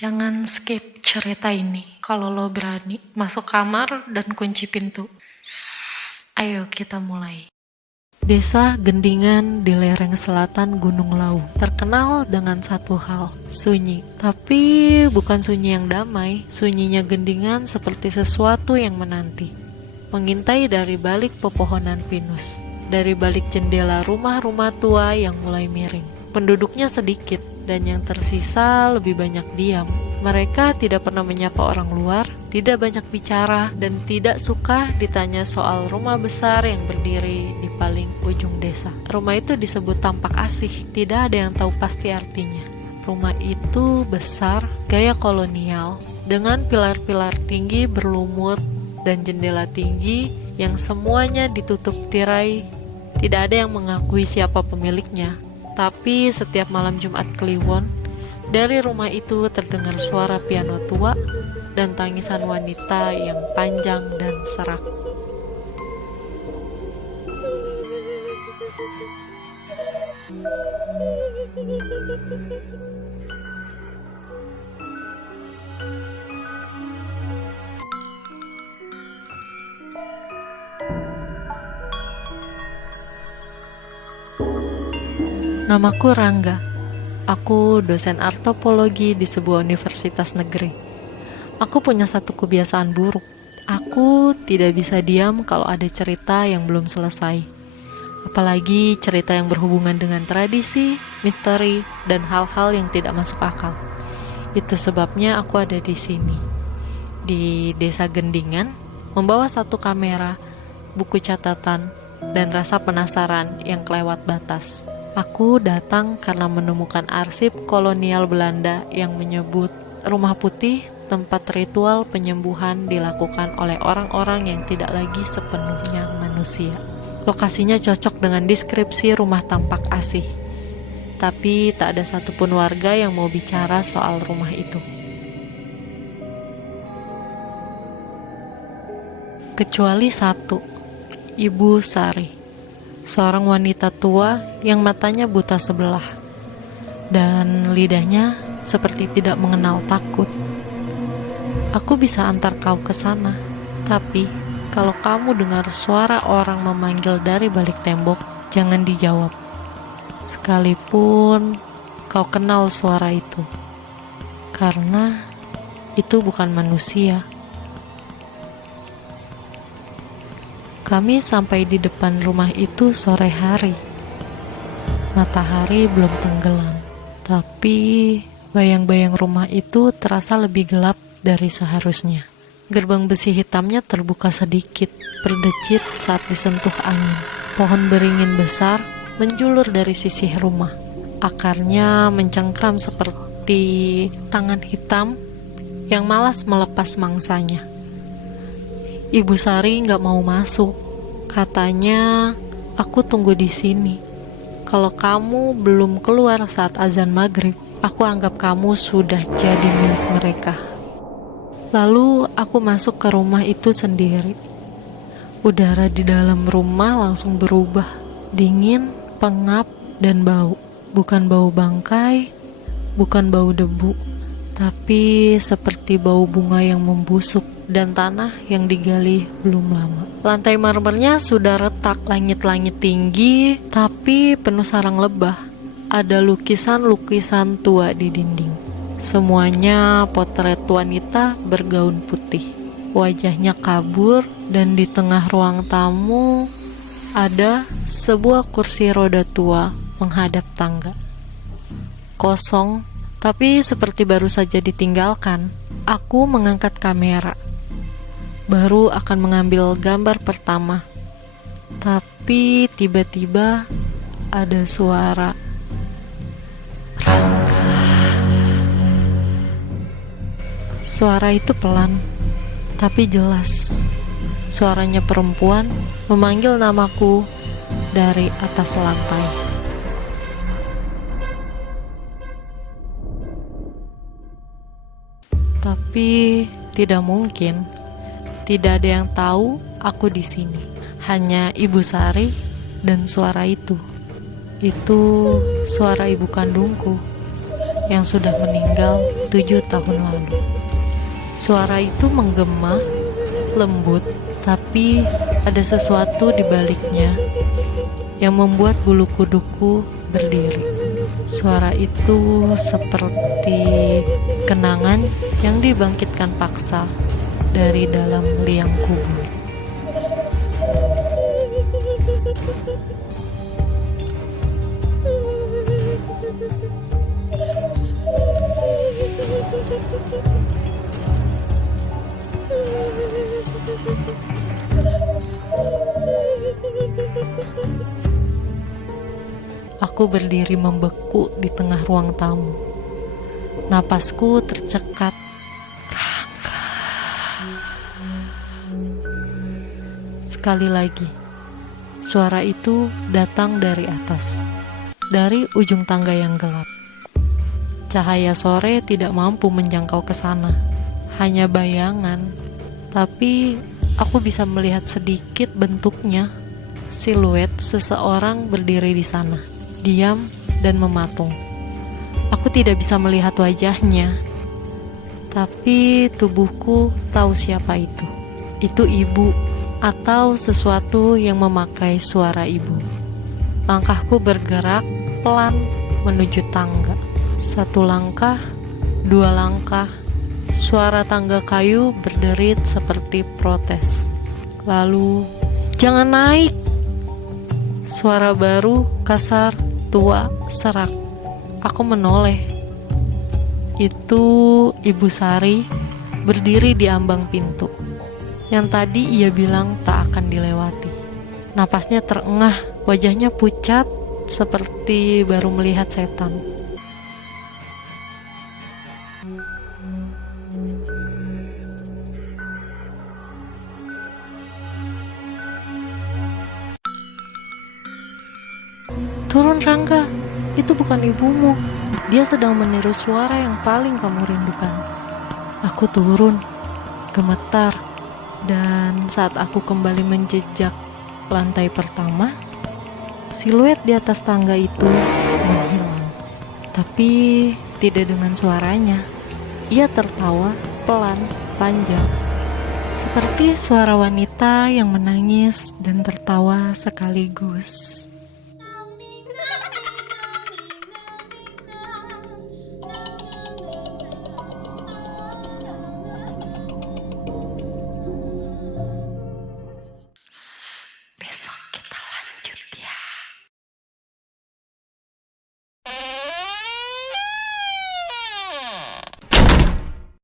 Jangan skip cerita ini. Kalau lo berani, masuk kamar dan kunci pintu. Ayo kita mulai. Desa Gendingan di lereng selatan Gunung Lawu terkenal dengan satu hal, sunyi. Tapi bukan sunyi yang damai, sunyinya Gendingan seperti sesuatu yang menanti. Mengintai dari balik pepohonan pinus, dari balik jendela rumah-rumah tua yang mulai miring. Penduduknya sedikit, dan yang tersisa lebih banyak diam. Mereka tidak pernah menyapa orang luar, tidak banyak bicara, dan tidak suka ditanya soal rumah besar yang berdiri di paling ujung desa. Rumah itu disebut Tampak Asih, tidak ada yang tahu pasti artinya. Rumah itu besar, gaya kolonial, dengan pilar-pilar tinggi berlumut dan jendela tinggi yang semuanya ditutup tirai. Tidak ada yang mengakui siapa pemiliknya. Tapi setiap malam Jumat Kliwon, dari rumah itu terdengar suara piano tua dan tangisan wanita yang panjang dan serak. Namaku Rangga. Aku dosen antropologi di sebuah universitas negeri. Aku punya satu kebiasaan buruk. Aku tidak bisa diam kalau ada cerita yang belum selesai. Apalagi cerita yang berhubungan dengan tradisi, misteri, dan hal-hal yang tidak masuk akal. Itu sebabnya aku ada di sini, di Desa Gendingan, membawa satu kamera, buku catatan, dan rasa penasaran yang kelewat batas. Aku datang karena menemukan arsip kolonial Belanda yang menyebut Rumah Putih tempat ritual penyembuhan dilakukan oleh orang-orang yang tidak lagi sepenuhnya manusia. Lokasinya cocok dengan deskripsi rumah Tampak Asih. Tapi tak ada satupun warga yang mau bicara soal rumah itu. Kecuali satu, Ibu Sari. Seorang wanita tua yang matanya buta sebelah dan lidahnya seperti tidak mengenal takut. Aku bisa antar kau ke sana, tapi kalau kamu dengar suara orang memanggil dari balik tembok, jangan dijawab. Sekalipun kau kenal suara itu, karena itu bukan manusia. Kami sampai di depan rumah itu sore hari. Matahari belum tenggelam, tapi bayang-bayang rumah itu terasa lebih gelap dari seharusnya. Gerbang besi hitamnya terbuka sedikit, berdecit saat disentuh angin. Pohon beringin besar menjulur dari sisi rumah. Akarnya mencengkram seperti tangan hitam yang malas melepas mangsanya. Ibu Sari nggak mau masuk. Katanya, aku tunggu di sini. Kalau kamu belum keluar saat azan maghrib, aku anggap kamu sudah jadi milik mereka. Lalu aku masuk ke rumah itu sendiri. Udara di dalam rumah langsung berubah. Dingin, pengap, dan bau. Bukan bau bangkai, bukan bau debu, tapi seperti bau bunga yang membusuk dan tanah yang digali belum lama. Lantai marmernya sudah retak, langit-langit tinggi tapi penuh sarang lebah. Ada lukisan-lukisan tua di dinding. Semuanya potret wanita bergaun putih. Wajahnya kabur dan di tengah ruang tamu ada sebuah kursi roda tua menghadap tangga. Kosong, tapi seperti baru saja ditinggalkan. Aku mengangkat kamera. Baru akan mengambil gambar pertama. Tapi tiba-tiba ada suara. Rangga. Suara itu pelan, tapi jelas. Suaranya perempuan memanggil namaku dari atas lantai. Tapi tidak mungkin. Tidak ada yang tahu aku di sini. Hanya Ibu Sari dan suara itu. Itu suara ibu kandungku yang sudah meninggal 7 tahun lalu. Suara itu menggema, lembut, tapi ada sesuatu di baliknya yang membuat bulu kuduku berdiri. Suara itu seperti kenangan yang dibangkitkan paksa dari dalam liang kubur. Aku berdiri membeku di tengah ruang tamu. Napasku tercekat. Rangga. Sekali lagi, suara itu datang dari atas, dari ujung tangga yang gelap. Cahaya sore tidak mampu menjangkau ke sana, hanya bayangan. Tapi aku bisa melihat sedikit bentuknya, siluet seseorang berdiri di sana, diam dan mematung. Aku tidak bisa melihat wajahnya, tapi tubuhku tahu siapa itu. Itu ibu atau sesuatu yang memakai suara ibu. Langkahku bergerak pelan menuju tangga. 1 langkah, 2 langkah. Suara tangga kayu berderit seperti protes. Lalu, "Jangan naik!" Suara baru, kasar, tua, serak. Aku menoleh. Itu Ibu Sari berdiri di ambang pintu yang tadi ia bilang tak akan dilewati. Napasnya terengah, wajahnya pucat seperti baru melihat setan. "Turun, Rangga, itu bukan ibumu. Dia sedang meniru suara yang paling kamu rindukan." Aku turun, gemetar, dan saat aku kembali menjejak lantai pertama, siluet di atas tangga itu menghilang. Tapi tidak dengan suaranya. Ia tertawa pelan, panjang, seperti suara wanita yang menangis dan tertawa sekaligus.